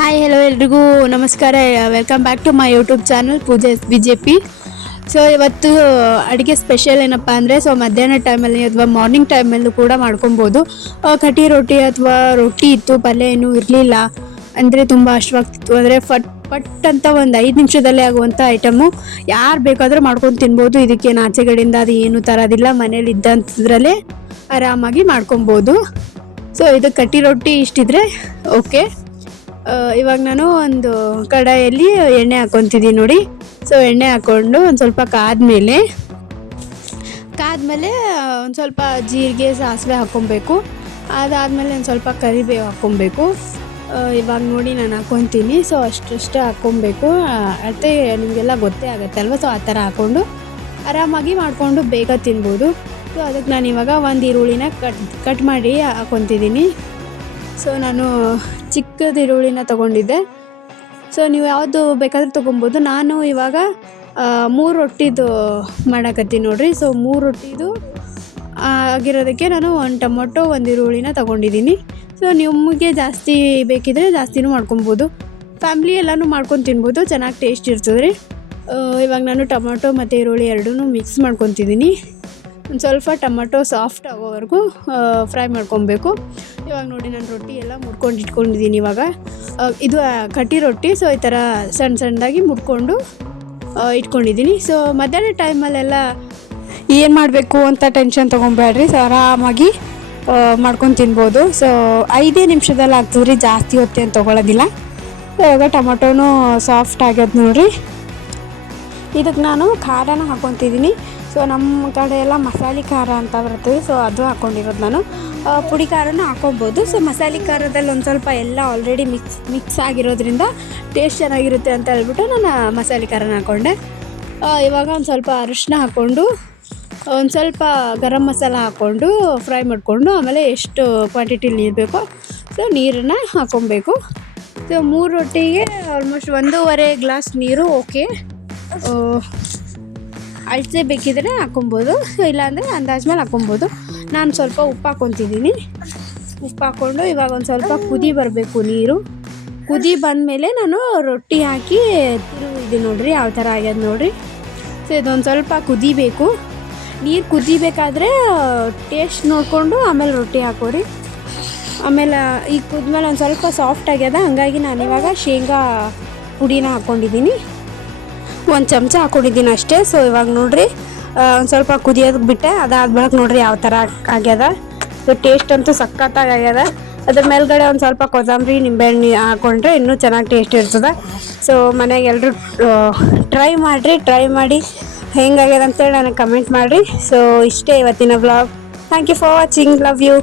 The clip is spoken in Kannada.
ಹಾಯ್ ಹಲೋ ಎಲ್ರಿಗೂ ನಮಸ್ಕಾರ. Welcome back to my YouTube channel Pooja BJP. So ಇವತ್ತು ಅಡುಗೆ ಸ್ಪೆಷಲ್ ಏನಪ್ಪ ಅಂದರೆ ಮಧ್ಯಾಹ್ನ ಟೈಮಲ್ಲಿ ಅಥವಾ ಮಾರ್ನಿಂಗ್ ಟೈಮಲ್ಲೂ ಕೂಡ ಮಾಡ್ಕೊಬೋದು. ಕಟ್ಟಿ ರೊಟ್ಟಿ ಅಥವಾ ರೊಟ್ಟಿ ಇತ್ತು, ಪಲ್ಯ ಏನೂ ಇರಲಿಲ್ಲ ಅಂದರೆ ತುಂಬ ಅಷ್ಟವಾಗ್ತಿತ್ತು ಅಂದರೆ ಪಟ್ ಅಂತ ಒಂದು 5 ನಿಮಿಷದಲ್ಲೇ ಆಗುವಂಥ ಐಟಮು. ಯಾರು ಬೇಕಾದರೂ ಮಾಡ್ಕೊಂಡು ತಿನ್ಬೋದು. ಇದಕ್ಕೆ ಆಚೆಗಡೆಯಿಂದ ಅದು ಏನು ತರೋದಿಲ್ಲ, ಮನೇಲಿ ಇದ್ದಂಥದ್ರಲ್ಲೇ ಆರಾಮಾಗಿ ಮಾಡ್ಕೊಬೋದು. ಸೊ ಇದು ಕಟ್ಟಿ ರೊಟ್ಟಿ ಇಷ್ಟಿದ್ರೆ ಓಕೆ. ಇವಾಗ ನಾನು ಒಂದು ಕಡಾಯಲ್ಲಿ ಎಣ್ಣೆ ಹಾಕ್ಕೊತಿದ್ದೀನಿ ನೋಡಿ. ಸೊ ಎಣ್ಣೆ ಹಾಕ್ಕೊಂಡು ಒಂದು ಸ್ವಲ್ಪ ಕಾದ್ಮೇಲೆ ಒಂದು ಸ್ವಲ್ಪ ಜೀರಿಗೆ ಸಾಸಿವೆ ಹಾಕ್ಕೊಬೇಕು. ಅದಾದಮೇಲೆ ಒಂದು ಸ್ವಲ್ಪ ಕರಿಬೇವು ಹಾಕ್ಕೊಬೇಕು. ಇವಾಗ ನೋಡಿ ನಾನು ಹಾಕ್ಕೊತೀನಿ. ಸೊ ಅಷ್ಟೇ ಹಾಕ್ಕೊಬೇಕು. ಅಷ್ಟೇ ನಿಮಗೆಲ್ಲ ಗೊತ್ತೇ ಆಗುತ್ತೆ ಅಲ್ವ. ಸೊ ಆ ಥರ ಹಾಕ್ಕೊಂಡು ಆರಾಮಾಗಿ ಮಾಡಿಕೊಂಡು ಬೇಗ ತಿನ್ಬೋದು. ಸೊ ಅದಕ್ಕೆ ನಾನು ಇವಾಗ ಒಂದು ಈರುಳ್ಳಿನ ಕಟ್ ಮಾಡಿ ಹಾಕ್ಕೊತಿದ್ದೀನಿ. ಸೊ ನಾನು ಚಿಕ್ಕದ ಈರುಳ್ಳಿನ ತೊಗೊಂಡಿದ್ದೆ. ಸೊ ನೀವು ಯಾವುದು ಬೇಕಾದರೂ ತೊಗೊಬೋದು. ನಾನು ಇವಾಗ 3 ರೊಟ್ಟಿದು ಮಾಡಕತ್ತೀನಿ ನೋಡಿರಿ. ಸೊ 3 ರೊಟ್ಟಿದು ಆಗಿರೋದಕ್ಕೆ ನಾನು 1 ಟೊಮೊಟೊ 1 ಈರುಳ್ಳಿನ ತೊಗೊಂಡಿದ್ದೀನಿ. ಸೊ ನಿಮಗೆ ಜಾಸ್ತಿ ಬೇಕಿದ್ರೆ ಜಾಸ್ತಿನೂ ಮಾಡ್ಕೊಬೋದು. ಫ್ಯಾಮ್ಲಿ ಎಲ್ಲನೂ ಮಾಡ್ಕೊಂಡು ತಿನ್ಬೋದು, ಚೆನ್ನಾಗಿ ಟೇಸ್ಟ್ ಇರ್ತದೆ ರೀ. ಇವಾಗ ನಾನು ಟೊಮೊಟೊ ಮತ್ತು ಈರುಳ್ಳಿ ಎರಡೂ ಮಿಕ್ಸ್ ಮಾಡ್ಕೊತಿದ್ದೀನಿ. ಒಂದು ಸ್ವಲ್ಪ ಟೊಮೊಟೊ ಸಾಫ್ಟ್ ಆಗೋವರೆಗೂ ಫ್ರೈ ಮಾಡ್ಕೊಬೇಕು. ಇವಾಗ ನೋಡಿ ನಾನು ರೊಟ್ಟಿ ಎಲ್ಲ ಮುಡ್ಕೊಂಡು ಇಟ್ಕೊಂಡಿದ್ದೀನಿ. ಇವಾಗ ಇದು ಕಟ್ಟಿ ರೊಟ್ಟಿ. ಸೊ ಈ ಥರ ಸಣ್ಣದಾಗಿ ಮುಡ್ಕೊಂಡು ಇಟ್ಕೊಂಡಿದ್ದೀನಿ. ಸೊ ಮಧ್ಯಾಹ್ನ ಟೈಮಲ್ಲೆಲ್ಲ ಏನು ಮಾಡಬೇಕು ಅಂತ ಟೆನ್ಷನ್ ತೊಗೊಬೇಡ್ರಿ. ಸೊ ಆರಾಮಾಗಿ ಮಾಡ್ಕೊಂಡು ತಿನ್ಬೋದು. ಸೊ 5 ನಿಮಿಷದಲ್ಲಿ ಆಗ್ತದ್ರಿ, ಜಾಸ್ತಿ ಹೊತ್ತೇನು ತೊಗೊಳೋದಿಲ್ಲ. ಇವಾಗ ಟೊಮೊಟೊನೂ ಸಾಫ್ಟ್ ಆಗ್ಯದ ನೋಡಿರಿ. ಇದಕ್ಕೆ ನಾನು ಖಾರನ ಹಾಕ್ಕೊತಿದ್ದೀನಿ. ಸೊ ನಮ್ಮ ಕಡೆ ಎಲ್ಲ ಮಸಾಲೆ ಖಾರ ಅಂತ ಬರ್ತದೆ. ಸೊ ಅದು ಹಾಕ್ಕೊಂಡಿರೋದು ನಾನು. ಪುಡಿ ಖಾರನೂ ಹಾಕ್ಕೊಬೋದು. ಸೊ ಮಸಾಲೆ ಖಾರದಲ್ಲಿ ಒಂದು ಸ್ವಲ್ಪ ಎಲ್ಲ ಆಲ್ರೆಡಿ ಮಿಕ್ಸ್ ಆಗಿರೋದ್ರಿಂದ ಟೇಸ್ಟ್ ಚೆನ್ನಾಗಿರುತ್ತೆ ಅಂತ ಹೇಳ್ಬಿಟ್ಟು ನಾನು ಮಸಾಲೆ ಖಾರನ ಹಾಕ್ಕೊಂಡೆ. ಇವಾಗ ಒಂದು ಸ್ವಲ್ಪ ಅರಿಶಿನ ಹಾಕ್ಕೊಂಡು ಒಂದು ಸ್ವಲ್ಪ ಗರಂ ಮಸಾಲ ಹಾಕ್ಕೊಂಡು ಫ್ರೈ ಮಾಡಿಕೊಂಡು ಆಮೇಲೆ ಎಷ್ಟು ಕ್ವಾಂಟಿಟಿಲಿ ನೀರು ಬೇಕೋ ಸೊ ನೀರನ್ನು ಹಾಕ್ಕೊಬೇಕು. ಸೊ 3 ರೊಟ್ಟಿಗೆ ಆಲ್ಮೋಸ್ಟ್ 1.5 ಗ್ಲಾಸ್ ನೀರು ಓಕೆ. ಅಳತೆ ಬೇಕಿದ್ರೆ ಹಾಕ್ಕೊಬೋದು, ಇಲ್ಲಾಂದರೆ ಅಂದಾಜು ಮೇಲೆ ಹಾಕ್ಕೊಬೋದು. ನಾನು ಸ್ವಲ್ಪ ಉಪ್ಪು ಹಾಕ್ಕೊತಿದ್ದೀನಿ. ಉಪ್ಪು ಹಾಕ್ಕೊಂಡು ಇವಾಗ ಒಂದು ಸ್ವಲ್ಪ ಕುದಿ ಬರಬೇಕು ನೀರು. ಕುದಿ ಬಂದಮೇಲೆ ನಾನು ರೊಟ್ಟಿ ಹಾಕಿ ತಿರುವಿದೆ ನೋಡಿರಿ, ಯಾವ ಥರ ಆಗ್ಯದ ನೋಡಿರಿ. ಸೊ ಇದೊಂದು ಸ್ವಲ್ಪ ಕುದಿಬೇಕು. ನೀರು ಕುದಿಬೇಕಾದ್ರೆ ಟೇಸ್ಟ್ ನೋಡಿಕೊಂಡು ಆಮೇಲೆ ರೊಟ್ಟಿ ಹಾಕೋರಿ. ಆಮೇಲೆ ಈಗ ಕುದ್ಮೇಲೆ ಒಂದು ಸ್ವಲ್ಪ ಸಾಫ್ಟ್ ಆಗ್ಯದ, ಹಾಗಾಗಿ ನಾನಿವಾಗ ಶೇಂಗಾ ಪುಡಿನ ಹಾಕ್ಕೊಂಡಿದ್ದೀನಿ. 1 ಚಮಚ ಹಾಕ್ಕೊಂಡಿದ್ದೀನಿ ಅಷ್ಟೇ. ಸೊ ಇವಾಗ ನೋಡಿರಿ ಒಂದು ಸ್ವಲ್ಪ ಕುದಿಯೋದಕ್ಕೆ ಬಿಟ್ಟೆ, ಅದಾದ ಬಳಿಕ ನೋಡಿರಿ ಯಾವ ಥರ ಆಗ್ಯದ. ಸೊ ಟೇಸ್ಟ್ ಅಂತೂ ಸಖತ್ತಾಗಿ ಆಗ್ಯದ. ಅದ್ರ ಮೇಲ್ಗಡೆ ಒಂದು ಸ್ವಲ್ಪ ಕೊತ್ತಂಬರಿ ನಿಂಬೆಹಣ್ಣು ಹಾಕ್ಕೊಂಡ್ರೆ ಇನ್ನೂ ಚೆನ್ನಾಗಿ ಟೇಸ್ಟ್ ಇರ್ತದೆ. ಸೊ ಮನೆಗೆ ಎಲ್ಲರೂ ಟ್ರೈ ಮಾಡಿ ಹೆಂಗಾಗ್ಯದ ಅಂತೇಳಿ ನನಗೆ ಕಮೆಂಟ್ ಮಾಡಿರಿ. ಸೊ ಇಷ್ಟೇ ಇವತ್ತಿನ vlog. Thank you for watching. Love you.